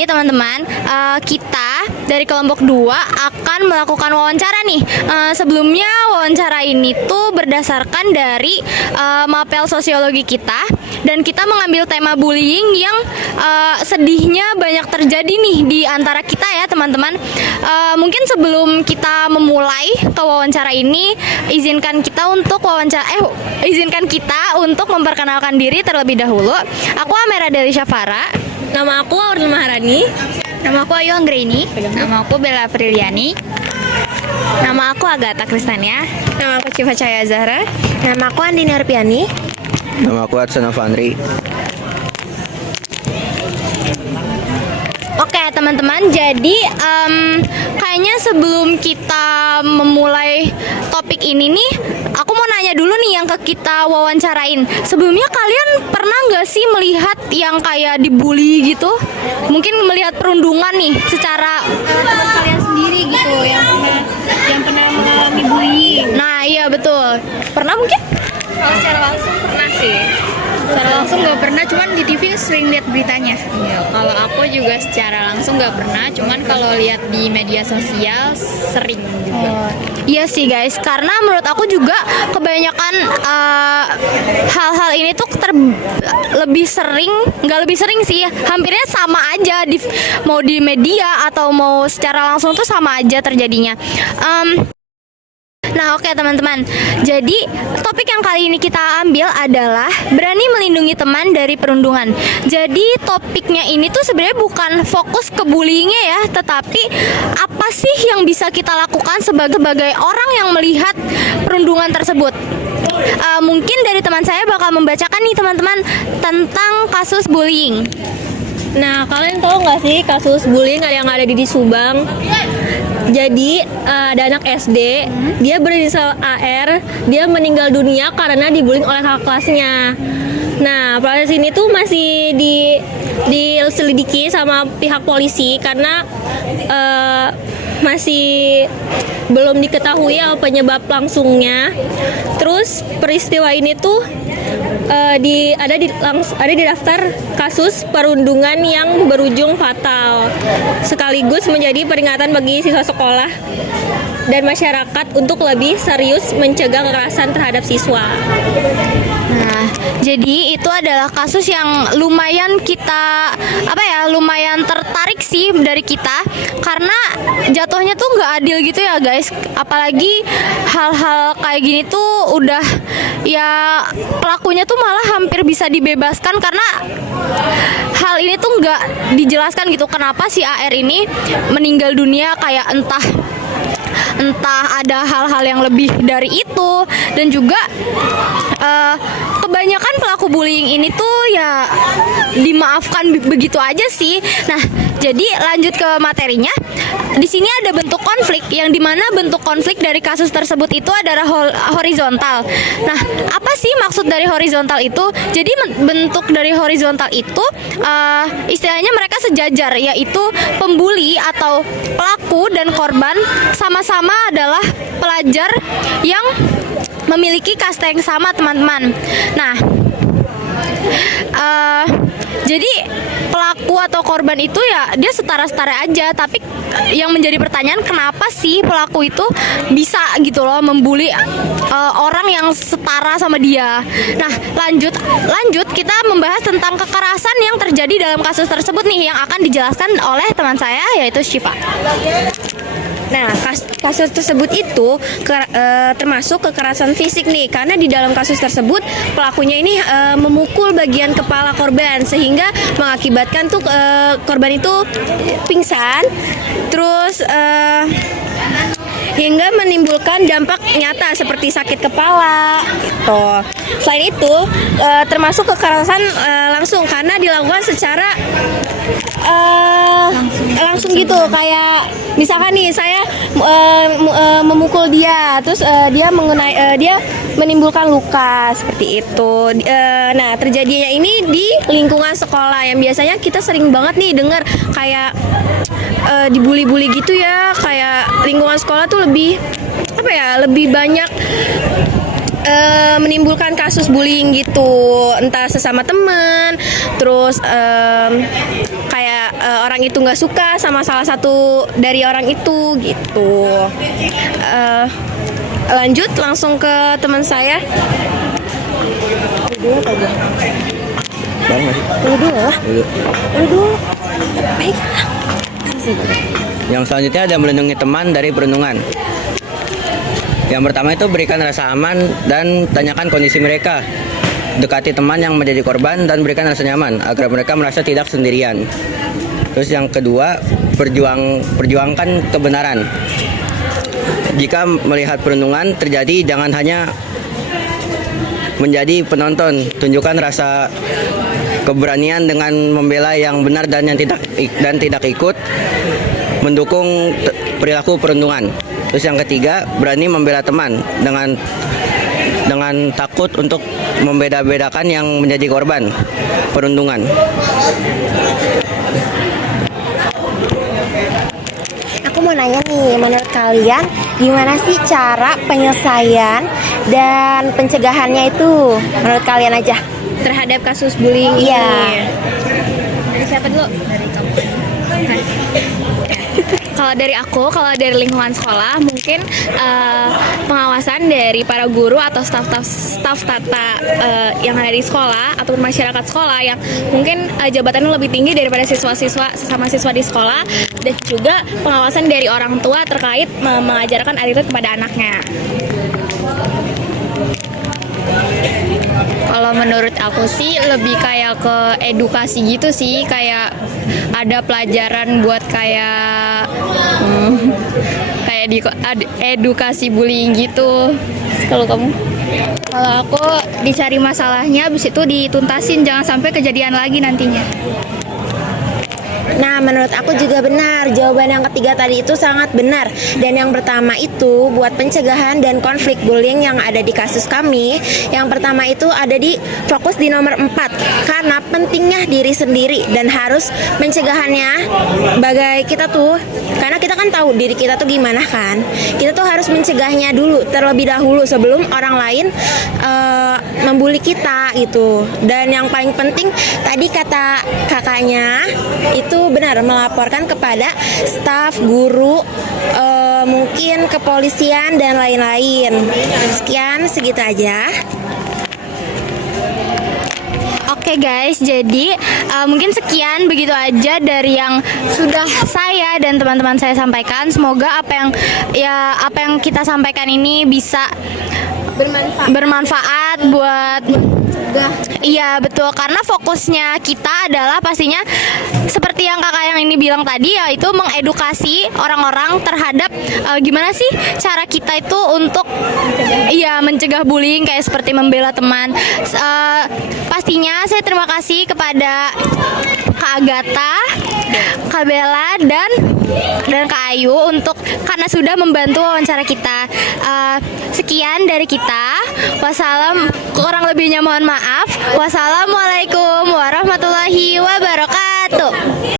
Jadi teman-teman, kita dari kelompok 2 akan melakukan wawancara nih. Sebelumnya wawancara ini tuh berdasarkan dari mapel sosiologi kita, dan kita mengambil tema bullying yang sedihnya banyak terjadi nih di antara kita ya teman-teman. Mungkin sebelum kita memulai ke wawancara ini, izinkan kita untuk memperkenalkan diri terlebih dahulu. Aku Amera Delisha Farah. Nama aku Aurel Maharani. Nama aku Ayu Anggraini. Nama aku Bella Apriliani. Nama aku Agatha Kristania. Nama aku Civa Cahaya Zahra. Nama aku Andini Arpiani. Nama aku Arsan Avandri. Oke teman-teman, jadi kayaknya sebelum kita memulai topik ini nih, aku mau nanya dulu nih yang ke kita wawancarain. Sebelumnya kalian pernah nggak sih melihat yang kayak dibully gitu? Mungkin melihat perundungan nih secara teman kalian sendiri gitu yang pernah mengalami bullying. Nah iya betul. Pernah mungkin? Kalau secara langsung pernah sih. Secara langsung nggak pernah, cuman di TV sering lihat beritanya. Iya, kalau aku juga secara langsung nggak pernah, cuman kalau lihat di media sosial sering juga. Iya sih guys, karena menurut aku juga kebanyakan hal-hal ini tuh nggak lebih sering sih, hampirnya sama aja mau di media atau mau secara langsung tuh sama aja terjadinya. Nah oke teman-teman, jadi topik yang kali ini kita ambil adalah berani melindungi teman dari perundungan. Jadi topiknya ini tuh sebenarnya bukan fokus ke bullyingnya ya, tetapi apa sih yang bisa kita lakukan sebagai orang yang melihat perundungan tersebut. Mungkin dari teman saya bakal membacakan nih teman-teman tentang kasus bullying. Nah, kalian tahu nggak sih kasus bullying yang ada di Subang? Jadi ada anak SD, dia berinisial AR, dia meninggal dunia karena dibullying oleh kakak kelasnya. Nah, proses ini tuh masih diselidiki sama pihak polisi karena masih belum diketahui apa penyebab langsungnya. Terus peristiwa ini tuh ada di daftar kasus perundungan yang berujung fatal, sekaligus menjadi peringatan bagi siswa sekolah dan masyarakat untuk lebih serius mencegah kekerasan terhadap siswa. Nah, jadi itu adalah kasus yang lumayan lumayan tertarik sih dari kita, karena jatuhnya tuh nggak adil gitu ya guys. Apalagi hal-hal kayak gini tuh udah ya pelakunya tuh malah hampir bisa dibebaskan karena hal ini tuh nggak dijelaskan gitu kenapa si AR ini meninggal dunia, kayak entah ada hal-hal yang lebih dari itu, dan juga kebanyakan pelaku bullying ini tuh ya dimaafkan begitu aja sih. Nah, jadi lanjut ke materinya. Di sini ada bentuk konflik, yang dimana bentuk konflik dari kasus tersebut itu adalah horizontal. Nah, apa sih maksud dari horizontal itu? Jadi bentuk dari horizontal itu istilahnya mereka sejajar, yaitu pembuli atau pelaku dan korban sama-sama adalah pelajar yang memiliki kasta yang sama teman-teman. Nah, jadi pelaku atau korban itu ya dia setara-setara aja, tapi yang menjadi pertanyaan kenapa sih pelaku itu bisa gitu loh membuli orang yang setara sama dia. Nah, lanjut kita membahas tentang kekerasan yang terjadi dalam kasus tersebut nih, yang akan dijelaskan oleh teman saya yaitu Syifa. Nah, kasus tersebut itu termasuk kekerasan fisik nih, karena di dalam kasus tersebut pelakunya ini memukul bagian kepala korban sehingga mengakibatkan tuh korban itu pingsan, terus hingga menimbulkan dampak nyata seperti sakit kepala gitu. Selain itu termasuk kekerasan langsung karena dilakukan secara langsung gitu, kayak misalkan nih saya memukul dia, terus dia menimbulkan luka seperti itu. Nah, terjadinya ini di lingkungan sekolah yang biasanya kita sering banget nih dengar kayak dibully-bully gitu ya, kayak lingkungan sekolah tuh lebih banyak menimbulkan kasus bullying gitu, entah sesama teman, terus kayak orang itu nggak suka sama salah satu dari orang itu gitu. Lanjut langsung ke teman saya. Bareng nggak sih? Dulu lah. Dulu. Baik. Yang selanjutnya ada melindungi teman dari perundungan. Yang pertama itu berikan rasa aman dan tanyakan kondisi mereka. Dekati teman yang menjadi korban dan berikan rasa nyaman agar mereka merasa tidak sendirian. Terus yang kedua, perjuangkan kebenaran. Jika melihat perundungan terjadi, jangan hanya menjadi penonton. Tunjukkan rasa keberanian dengan membela yang benar dan yang tidak ikut mendukung perilaku perundungan. Terus yang ketiga, berani membela teman dengan takut untuk membeda-bedakan yang menjadi korban perundungan. Aku mau nanya nih, menurut kalian gimana sih cara penyelesaian dan pencegahannya itu? Menurut kalian aja. Terhadap kasus bullying Iya. ini. Dari siapa dulu? Dari kamu. Kalau dari aku, kalau dari lingkungan sekolah, mungkin pengawasan dari para guru atau staf tata yang ada di sekolah atau masyarakat sekolah yang mungkin jabatannya lebih tinggi daripada siswa-siswa sesama siswa di sekolah, dan juga pengawasan dari orang tua terkait mengajarkan attitude kepada anaknya. Kalau menurut aku sih lebih kayak ke edukasi gitu sih, kayak ada pelajaran buat kayak edukasi bullying gitu. Kalau kamu? Kalau aku dicari masalahnya, habis itu dituntasin, jangan sampai kejadian lagi nantinya. Nah, menurut aku juga benar. Jawaban yang ketiga tadi itu sangat benar. Dan yang pertama itu buat pencegahan dan konflik bullying yang ada di kasus kami. Yang pertama itu ada di fokus di nomor 4. Karena pentingnya diri sendiri dan harus pencegahannya bagai kita tuh. Karena kita kan tahu diri kita tuh gimana kan. Kita tuh harus mencegahnya dulu terlebih dahulu sebelum orang lain membuli kita gitu. Dan yang paling penting tadi kata kakaknya itu benar, melaporkan kepada staf, guru, mungkin kepolisian dan lain-lain. Sekian, segitu aja. Oke guys, jadi mungkin sekian begitu aja dari yang sudah saya dan teman-teman saya sampaikan. Semoga apa yang kita sampaikan ini bisa bermanfaat buat. Iya betul, karena fokusnya kita adalah pastinya seperti yang kakak yang ini bilang tadi, yaitu mengedukasi orang-orang terhadap gimana sih cara kita itu untuk mencegah bullying, kayak seperti membela teman. Pastinya saya terima kasih kepada Kak Agatha, Kak Bella dan Kak Ayu karena sudah membantu wawancara kita. Sekian dari kita. Kurang lebihnya mohon maaf. Wassalamualaikum warahmatullahi wabarakatuh.